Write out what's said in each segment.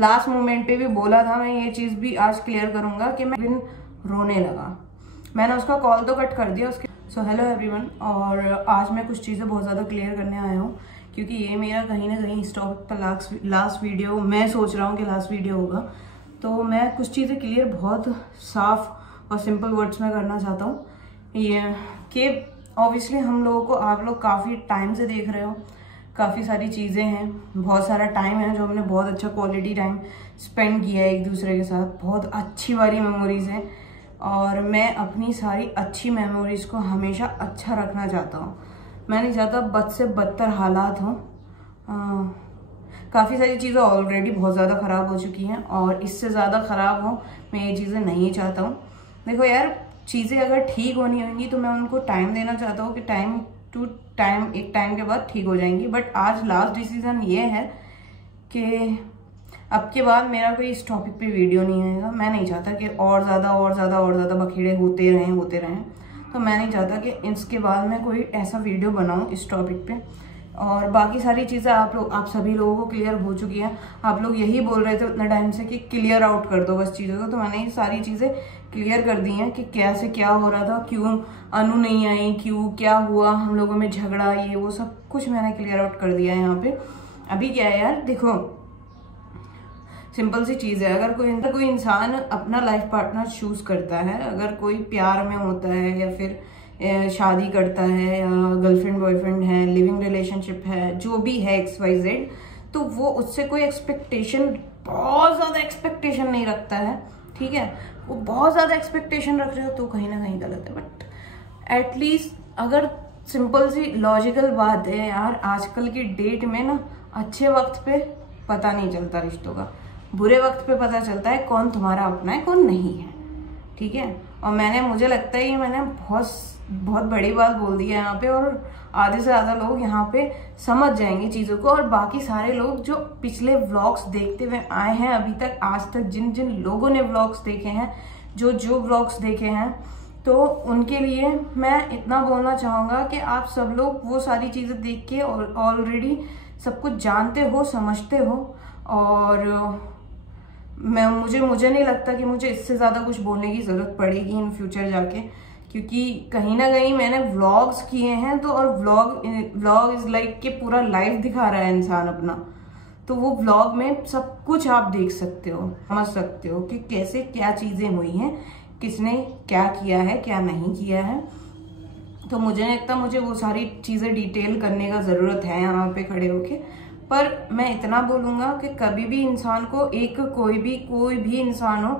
Last moment पे भी बोला था, मैं ये चीज़ भी आज क्लियर करूंगा कि मैं रोने लगा। मैंने उसका कॉल तो कट कर दिया उसके। सो हेलो एवरीवन, और आज मैं कुछ चीज़ें बहुत ज़्यादा क्लियर करने आया हूँ, क्योंकि ये मेरा कहीं ना कहीं इस टॉपिक पर लास्ट वीडियो, मैं सोच रहा हूँ कि लास्ट वीडियो होगा, तो मैं कुछ चीज़ें क्लियर बहुत साफ और सिंपल वर्ड्स में करना चाहता हूँ। ये कि ऑब्वियसली हम लोगों को, आप लोग काफ़ी टाइम से देख रहे हो, काफ़ी सारी चीज़ें हैं, बहुत सारा टाइम है जो हमने बहुत अच्छा क्वालिटी टाइम स्पेंड किया है एक दूसरे के साथ, बहुत अच्छी वाली मेमोरीज हैं, और मैं अपनी सारी अच्छी मेमोरीज को हमेशा अच्छा रखना चाहता हूँ। मैं नहीं चाहता बद से बदतर हालात हों। काफ़ी सारी चीज़ें ऑलरेडी बहुत ज़्यादा ख़राब हो चुकी हैं और इससे ज़्यादा ख़राब हो, मैं ये चीज़ें नहीं चाहता हूँ। देखो यार, चीज़ें अगर ठीक होनी होंगी तो मैं उनको टाइम देना चाहता हूँ कि टाइम टू टाइम, एक टाइम के बाद ठीक हो जाएंगी। बट आज लास्ट डिसीज़न ये है कि अब के बाद मेरा कोई इस टॉपिक पे वीडियो नहीं आएगा। मैं नहीं चाहता कि और ज़्यादा बखेड़े होते रहें। तो मैं नहीं चाहता कि इसके बाद मैं कोई ऐसा वीडियो बनाऊं इस टॉपिक पे। और बाकी सारी चीज़ें आप सभी लोगों को क्लियर हो चुकी हैं। आप लोग यही बोल रहे थे उतना टाइम से कि क्लियर आउट कर दो बस चीज़ों को, तो मैंने ये सारी चीज़ें क्लियर कर दी हैं कि कैसे क्या हो रहा था, क्यों अनु नहीं आई, क्यों क्या हुआ, हम लोगों में झगड़ा, ये वो सब कुछ मैंने क्लियर आउट कर दिया है यहाँ पे। अभी क्या है यार, देखो सिंपल सी चीज़ है, अगर कोई इंसान अपना लाइफ पार्टनर चूज करता है, अगर कोई प्यार में होता है या फिर शादी करता है या गर्लफ्रेंड बॉयफ्रेंड है, लिविंग रिलेशनशिप है, जो भी है XYZ, तो वो उससे कोई एक्सपेक्टेशन, बहुत ज़्यादा एक्सपेक्टेशन नहीं रखता है, ठीक है। वो बहुत ज़्यादा एक्सपेक्टेशन रख रहे हो तो कहीं ना कहीं गलत है। बट एटलीस्ट अगर सिंपल सी लॉजिकल बात है यार, आजकल की डेट में ना अच्छे वक्त पे पता नहीं चलता रिश्तों का, बुरे वक्त पे पता चलता है कौन तुम्हारा अपना है कौन नहीं है, ठीक है। और मुझे लगता है ये मैंने बहुत बड़ी बात बोल दी है यहाँ पे, और आधे से ज़्यादा लोग यहाँ पे समझ जाएंगे चीज़ों को। और बाकी सारे लोग जो पिछले व्लॉग्स देखते हुए आए हैं अभी तक, आज तक जिन लोगों ने व्लॉग्स देखे हैं, जो व्लॉग्स देखे हैं, तो उनके लिए मैं इतना बोलना चाहूँगा कि आप सब लोग वो सारी चीज़ें देख के ऑलरेडी सब कुछ जानते हो, समझते हो। और मुझे नहीं लगता कि मुझे इससे ज़्यादा कुछ बोलने की ज़रूरत पड़ेगी इन फ्यूचर जाके, क्योंकि कहीं ना कहीं मैंने व्लॉग्स किए हैं, तो और व्लॉग इज़ लाइक कि पूरा लाइफ दिखा रहा है इंसान अपना, तो वो व्लॉग में सब कुछ आप देख सकते हो, समझ सकते हो कि कैसे क्या चीज़ें हुई हैं, किसने क्या किया है क्या नहीं किया है। तो मुझे नहीं लगता मुझे वो सारी चीज़ें डिटेल करने का ज़रूरत है यहाँ पे खड़े होके। पर मैं इतना बोलूँगा कि कभी भी इंसान को, कोई भी इंसान हो,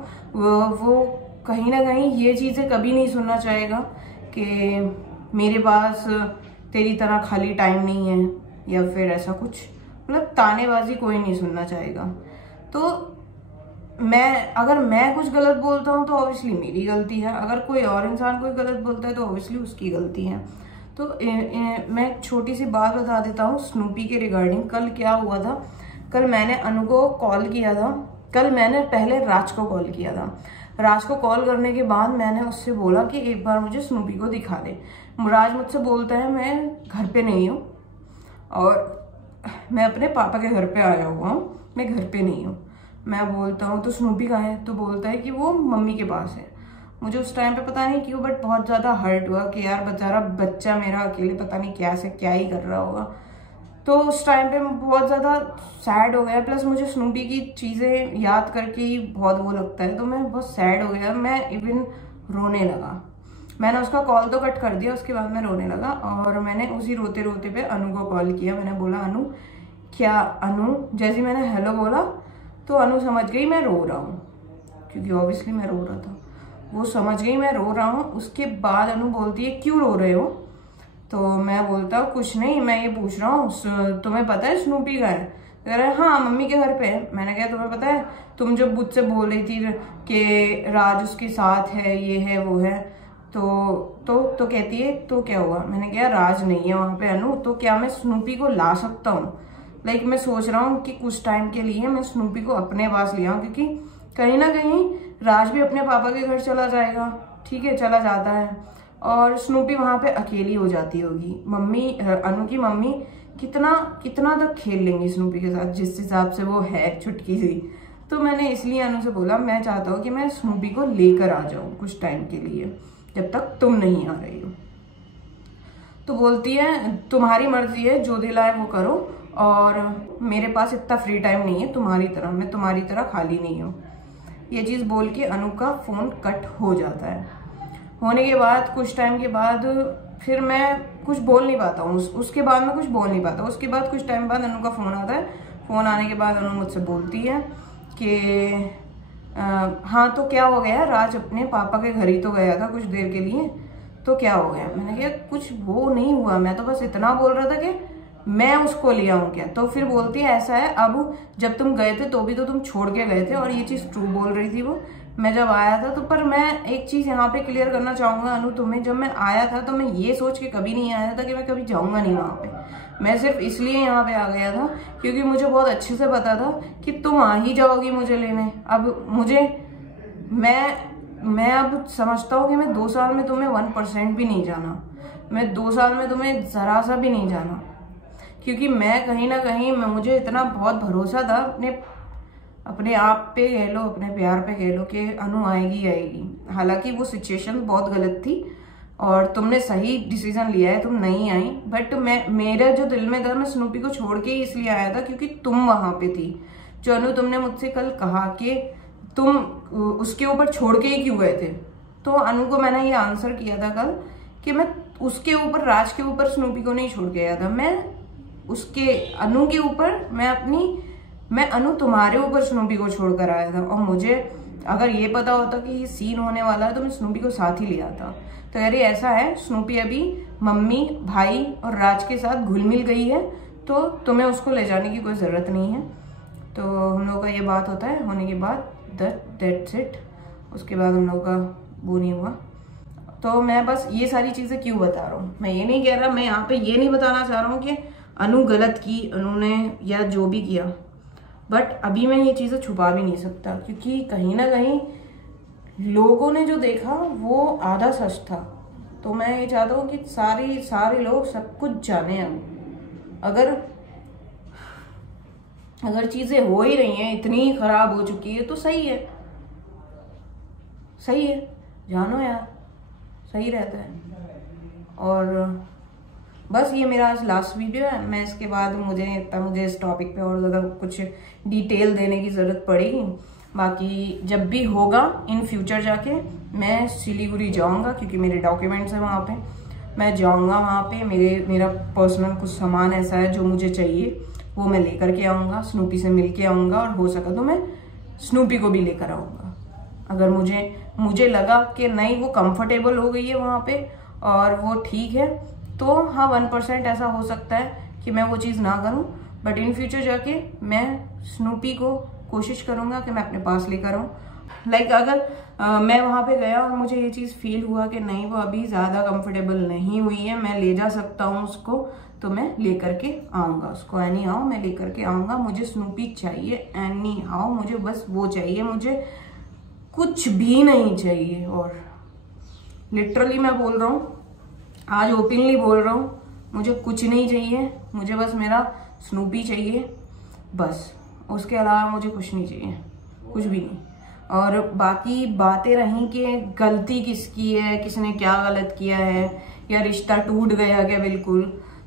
वो कहीं ना कहीं ये चीज़ें कभी नहीं सुनना चाहेगा कि मेरे पास तेरी तरह खाली टाइम नहीं है, या फिर ऐसा कुछ, मतलब तानेबाजी कोई नहीं सुनना चाहेगा। तो अगर मैं कुछ गलत बोलता हूँ तो ऑब्वियसली मेरी गलती है, अगर कोई और इंसान कोई गलत बोलता है तो ऑब्वियसली उसकी गलती है। तो मैं छोटी सी बात बता देता हूँ स्नूपी के रिगार्डिंग। कल क्या हुआ था, कल मैंने अनु को कॉल किया था, कल मैंने पहले राज को कॉल किया था। राज को कॉल करने के बाद मैंने उससे बोला कि एक बार मुझे स्नूपी को दिखा दे। राज मुझसे बोलता है मैं घर पे नहीं हूँ और मैं अपने पापा के घर पे आया हुआ हूँ, मैं घर पे नहीं हूँ। मैं बोलता हूँ तो स्नूपी कहाँ है, तो बोलता है कि वो मम्मी के पास है। मुझे उस टाइम पे पता नहीं क्यों बट बहुत ज़्यादा हर्ट हुआ कि यार बेचारा बच्चा मेरा अकेले पता नहीं क्या से क्या ही कर रहा होगा। तो उस टाइम पे बहुत ज़्यादा सैड हो गया, प्लस मुझे स्नूपी की चीज़ें याद करके ही बहुत वो लगता है, तो मैं बहुत सैड हो गया, मैं इवन रोने लगा। मैंने उसका कॉल तो कट कर दिया, उसके बाद मैं रोने लगा और मैंने उसी रोते रोते पे अनु को कॉल किया। मैंने बोला अनु क्या, अनु जैसे मैंने हेलो बोला तो अनु समझ गई मैं रो रहा हूँ, क्योंकि ऑब्वियसली मैं रो रहा था, वो समझ गई मैं रो रहा हूँ। उसके बाद अनु बोलती है क्यों रो रहे हो, तो मैं बोलता हूँ कुछ नहीं, मैं ये पूछ रहा हूँ तुम्हें पता है स्नूपी का है, कह रहा है हाँ मम्मी के घर पे है। मैंने कहा तुम्हें पता है, तुम जब मुझसे बोल रही थी कि राज उसके साथ है, ये है वो है, तो कहती है तो क्या हुआ। मैंने कहा राज नहीं है वहाँ पे अनु, तो क्या मैं स्नूपी को ला सकता हूँ। लाइक मैं सोच रहा हूँ कि कुछ टाइम के लिए मैं स्नूपी को अपने पास ले आऊँ, क्योंकि कहीं ना कहीं राज भी अपने पापा के घर चला जाएगा, ठीक है, चला जाता है, और स्नूपी वहाँ पे अकेली हो जाती होगी। मम्मी, अनु की मम्मी कितना तक खेल लेंगी स्नूपी के साथ, जिस हिसाब से वो है छुटकी सी, तो मैंने इसलिए अनु से बोला मैं चाहता हूँ कि मैं स्नूपी को लेकर आ जाऊँ कुछ टाइम के लिए, जब तक तुम नहीं आ रही हो। तो बोलती है तुम्हारी मर्जी है, जो दिल आए वो करो, और मेरे पास इतना फ्री टाइम नहीं है तुम्हारी तरह, मैं तुम्हारी तरह खाली नहीं हूँ। ये चीज़ बोल के अनु का फ़ोन कट हो जाता है। होने के बाद कुछ टाइम के बाद फिर मैं कुछ बोल नहीं पाता हूँ, उसके बाद मैं कुछ बोल नहीं पाता। उसके बाद कुछ टाइम बाद अनु का फ़ोन आता है। फ़ोन आने के बाद अनु मुझसे बोलती है कि हाँ तो क्या हो गया, राज अपने पापा के घर ही तो गया था कुछ देर के लिए, तो क्या हो गया। मैंने कहा कुछ वो नहीं हुआ, मैं तो बस इतना बोल रहा था कि मैं उसको ले आऊँ क्या। तो फिर बोलती है ऐसा है, अब जब तुम गए थे तो भी तो तुम छोड़ के गए थे, और ये चीज़ ट्रू बोल रही थी वो, मैं जब आया था तो। पर मैं एक चीज़ यहाँ पे क्लियर करना चाहूँगा अनु तुम्हें, जब मैं आया था तो मैं ये सोच के कभी नहीं आया था कि मैं कभी जाऊँगा नहीं वहाँ पे। मैं सिर्फ इसलिए यहाँ पे आ गया था क्योंकि मुझे बहुत अच्छे से पता था कि तुम आ ही जाओगी मुझे लेने। अब मुझे मैं अब समझता हूँ कि मैं 2 साल में तुम्हें 1% भी नहीं जाना, मैं 2 साल में तुम्हें ज़रा सा भी नहीं जाना, क्योंकि मैं कहीं ना कहीं मुझे इतना बहुत भरोसा था अपने आप पे कह लो, अपने प्यार पे कह लो कि अनु आएगी। हालांकि वो सिचुएशन बहुत गलत थी और तुमने सही डिसीजन लिया है, तुम नहीं आई। बट मेरा जो दिल में था, मैं स्नूपी को छोड़ के ही इसलिए आया था क्योंकि तुम वहां पे थी। जो अनु तुमने मुझसे कल कहा कि तुम उसके ऊपर छोड़ के ही क्यों गए थे, तो अनु को मैंने ये आंसर किया था कल कि मैं उसके ऊपर, राज के ऊपर स्नूपी को नहीं छोड़ के आया था, मैं उसके अनु के ऊपर, मैं अनु तुम्हारे ऊपर स्नूपी को छोड़कर आया था। और मुझे अगर ये पता होता कि ये सीन होने वाला है तो मैं स्नूपी को साथ ही ले आता। तो यार ऐसा है, स्नूपी अभी मम्मी, भाई और राज के साथ घुल मिल गई है, तो तुम्हें उसको ले जाने की कोई ज़रूरत नहीं है। तो हम लोगों का ये बात होता है, होने के बाद दैट्स इट। उसके बाद हम लोगों का वो नहीं हुआ। तो मैं बस ये सारी चीज़ें क्यों बता रहा हूँ, मैं ये नहीं कह रहा, मैं यहाँ पे ये नहीं बताना चाह रहा हूँ कि अनु गलत की, अनु ने या जो भी किया, बट अभी मैं ये चीज़ें छुपा भी नहीं सकता क्योंकि कहीं ना कहीं लोगों ने जो देखा वो आधा सच था। तो मैं ये चाहता हूँ कि सारे लोग सब कुछ जाने। अगर चीज़ें हो ही रही हैं, इतनी खराब हो चुकी है, तो सही है, जानो यार, सही रहता है। और बस ये मेरा आज लास्ट वीडियो है। मैं इसके बाद मुझे इस टॉपिक पे और ज़्यादा कुछ डिटेल देने की ज़रूरत पड़ेगी। बाकी जब भी होगा इन फ्यूचर जाके मैं सिलीगुड़ी जाऊंगा क्योंकि मेरे डॉक्यूमेंट्स हैं वहाँ पे, मैं जाऊंगा वहाँ पे। मेरा पर्सनल कुछ सामान ऐसा है जो मुझे चाहिए, वो मैं लेकर के आऊँगा, स्नूपी से मिल के आऊँगा, और हो सका तो मैं स्नूपी को भी लेकर आऊँगा। अगर मुझे लगा कि नहीं वो कंफर्टेबल हो गई है वहाँ पे और वो ठीक है, तो हाँ 1% ऐसा हो सकता है कि मैं वो चीज़ ना करूं। बट इन फ्यूचर जाके मैं स्नूपी को कोशिश करूंगा कि मैं अपने पास लेकर आऊँ। अगर मैं वहाँ पे गया और मुझे ये चीज़ फील हुआ कि नहीं वो अभी ज़्यादा कंफर्टेबल नहीं हुई है, मैं ले जा सकता हूँ उसको, तो मैं लेकर के आऊँगा उसको। एनी हाउ मैं लेकर के आऊँगा। मुझे स्नूपी चाहिए, एनी हाउ मुझे बस वो चाहिए, मुझे कुछ भी नहीं चाहिए। और लिटरली मैं बोल रहा हूँ, आज ओपनली बोल रहा हूँ, मुझे कुछ नहीं चाहिए, मुझे बस मेरा स्नूपी चाहिए बस। उसके अलावा मुझे कुछ नहीं चाहिए, कुछ भी नहीं। और बाकी बातें रहीं कि गलती किसकी है, किसने क्या गलत किया है, या रिश्ता टूट गया क्या बिल्कुल,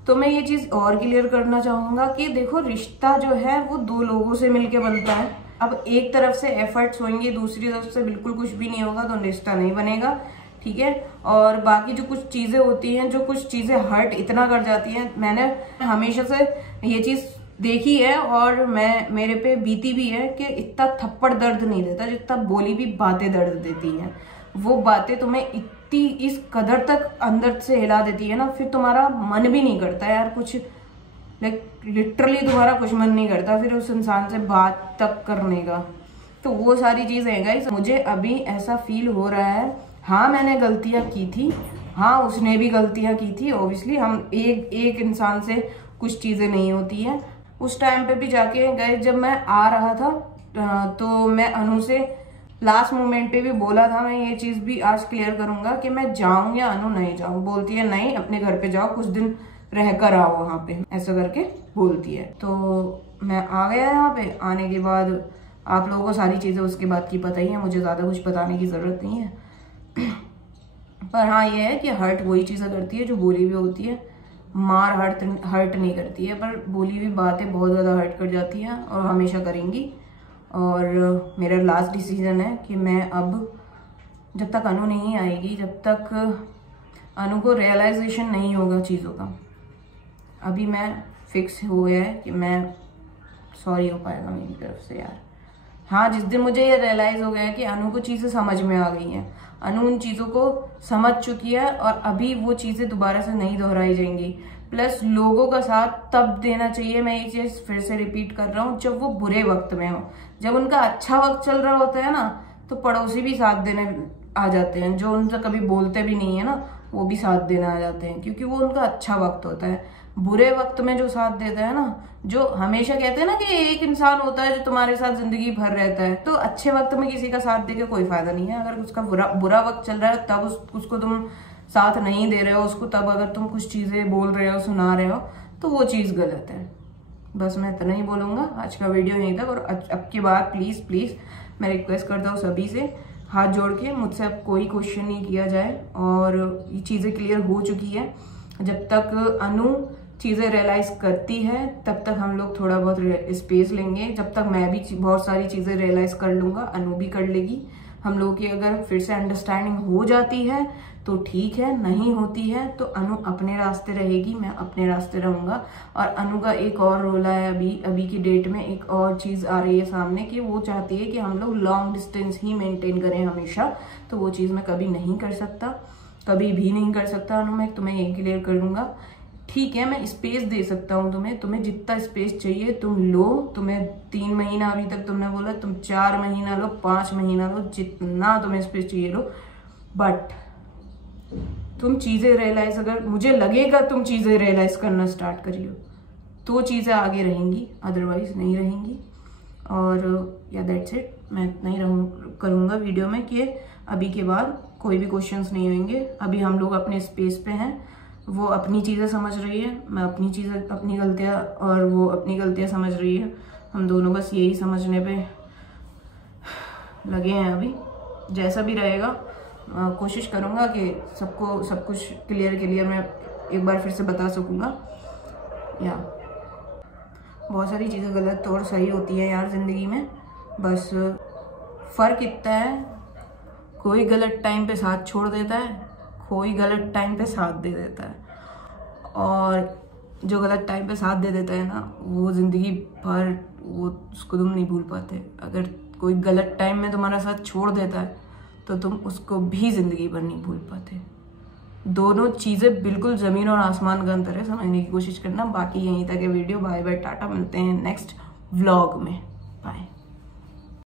तो मैं ये चीज़ और क्लियर करना चाहूँगा कि देखो रिश्ता जो है वो 2 लोगों से मिलके बनता है। अब एक तरफ से एफर्ट्स होंगे, दूसरी तरफ से बिल्कुल कुछ भी नहीं होगा, तो रिश्ता नहीं बनेगा, ठीक है। और बाकी जो कुछ चीज़ें होती हैं, जो कुछ चीज़ें हर्ट इतना कर जाती हैं, मैंने हमेशा से ये चीज़ देखी है और मेरे पे बीती भी है कि इतना थप्पड़ दर्द नहीं देता जितना बोली भी बातें दर्द देती हैं। वो बातें तुम्हें इतनी इस कदर तक अंदर से हिला देती है ना, फिर तुम्हारा मन भी नहीं करता यार कुछ, लिटरली तुम्हारा कुछ मन नहीं करता फिर उस इंसान से बात तक करने का। तो वो सारी चीज़ें हैं गाइस। मुझे अभी ऐसा फील हो रहा है, हाँ मैंने गलतियाँ की थी, हाँ उसने भी गलतियाँ की थी। ऑब्वियसली हम एक इंसान से कुछ चीज़ें नहीं होती हैं। उस टाइम पे भी जाके गए, जब मैं आ रहा था तो मैं अनु से लास्ट मोमेंट पे भी बोला था, मैं ये चीज़ भी आज क्लियर करूँगा कि मैं जाऊँ या अनु नहीं जाऊँ। बोलती है नहीं अपने घर पे जाओ, कुछ दिन रह कर आओ वहाँ पे, ऐसा करके बोलती है। तो मैं आ गया यहाँ पे। आने के बाद आप लोगों को सारी चीज़ें उसके बाद की पता ही है, मुझे ज़्यादा कुछ बताने की ज़रूरत नहीं है। पर हाँ ये है कि हर्ट वही चीज़ें करती है जो बोली हुई होती है, मार हर्ट नहीं करती है, पर बोली हुई बातें बहुत ज़्यादा हर्ट कर जाती हैं और हमेशा करेंगी। और मेरा लास्ट डिसीजन है कि मैं अब जब तक अनु नहीं आएगी, जब तक अनु को रियलाइजेशन नहीं होगा चीज़ों का, अभी मैं फिक्स हो गया है कि मैं सॉरी हो पाएगा मेरी तरफ से यार। हाँ, जिस दिन मुझे ये रियलाइज हो गया है कि अनु को चीज़ें समझ में आ गई हैं, अनु उन चीज़ों को समझ चुकी है और अभी वो चीज़ें दोबारा से नहीं दोहराई जाएंगी। प्लस लोगों का साथ तब देना चाहिए, मैं ये चीज़ फिर से रिपीट कर रहा हूँ, जब वो बुरे वक्त में हो। जब उनका अच्छा वक्त चल रहा होता है ना, तो पड़ोसी भी साथ देने आ जाते हैं, जो उनसे कभी बोलते भी नहीं है ना, वो भी साथ देने आ जाते हैं, क्योंकि वो उनका अच्छा वक्त होता है। बुरे वक्त में जो साथ देता है ना, जो हमेशा कहते हैं ना कि एक इंसान होता है जो तुम्हारे साथ जिंदगी भर रहता है, तो अच्छे वक्त में किसी का साथ देके कोई फायदा नहीं है। अगर उसका बुरा वक्त चल रहा है तब उसको तुम साथ नहीं दे रहे हो उसको, तब अगर तुम कुछ चीजें बोल रहे हो, सुना रहे हो, तो वो चीज गलत है। बस मैं इतना ही बोलूंगा, आज का वीडियो यहीं तक। और अब की बार प्लीज प्लीज मैं रिक्वेस्ट करता हूँ सभी से, हाथ जोड़ के मुझसे अब कोई क्वेश्चन नहीं किया जाए, और ये चीजें क्लियर हो चुकी है। जब तक अनु चीज़ें रियलाइज करती है तब तक हम लोग थोड़ा बहुत स्पेस लेंगे, जब तक मैं भी बहुत सारी चीज़ें रियलाइज कर लूँगा, अनु भी कर लेगी। हम लोगों की अगर फिर से अंडरस्टैंडिंग हो जाती है तो ठीक है, नहीं होती है तो अनु अपने रास्ते रहेगी, मैं अपने रास्ते रहूँगा। और अनु का एक और रोल है, अभी की डेट में एक और चीज़ आ रही है सामने कि वो चाहती है कि हम लोग लॉन्ग डिस्टेंस ही मेंटेन करें हमेशा, तो वो चीज़ मैं कभी नहीं कर सकता, कभी भी नहीं कर सकता अनु। मैं तुम्हें यही क्लियर कर दूंगा, ठीक है मैं स्पेस दे सकता हूँ तुम्हें जितना स्पेस चाहिए तुम लो। तुम्हें 3 महीना अभी तक तुमने बोला, तुम 4 महीना लो, 5 महीना लो, जितना तुम्हें स्पेस चाहिए लो। बट तुम चीजें रियलाइज, अगर मुझे लगेगा तुम चीजें रियलाइज करना स्टार्ट करियो तो चीजें आगे रहेंगी, अदरवाइज नहीं रहेंगी। और या दैट्स इट, मैं इतना ही करूँगा वीडियो में कि अभी के बाद कोई भी क्वेश्चंस नहीं होंगे। अभी हम लोग अपने स्पेस पे हैं, वो अपनी चीज़ें समझ रही है, मैं अपनी चीज़ें, अपनी गलतियाँ, और वो अपनी गलतियाँ समझ रही है। हम दोनों बस यही समझने पे लगे हैं अभी। जैसा भी रहेगा कोशिश करूँगा कि सबको सब कुछ क्लियर मैं एक बार फिर से बता सकूँगा। या बहुत सारी चीज़ें गलत और सही होती है यार ज़िंदगी में, बस फ़र्क इतना है, कोई गलत टाइम पे साथ छोड़ देता है, कोई गलत टाइम पे साथ दे देता है। और जो गलत टाइम पे साथ दे देता है ना, वो ज़िंदगी भर वो उसको तुम नहीं भूल पाते। अगर कोई गलत टाइम में तुम्हारा साथ छोड़ देता है तो तुम उसको भी ज़िंदगी भर नहीं भूल पाते। दोनों चीज़ें बिल्कुल ज़मीन और आसमान का अंतर है, समझने की कोशिश करना। बाकी यहीं तक है वीडियो, बाय बाय, टाटा, मिलते हैं नेक्स्ट व्लॉग में, बाय।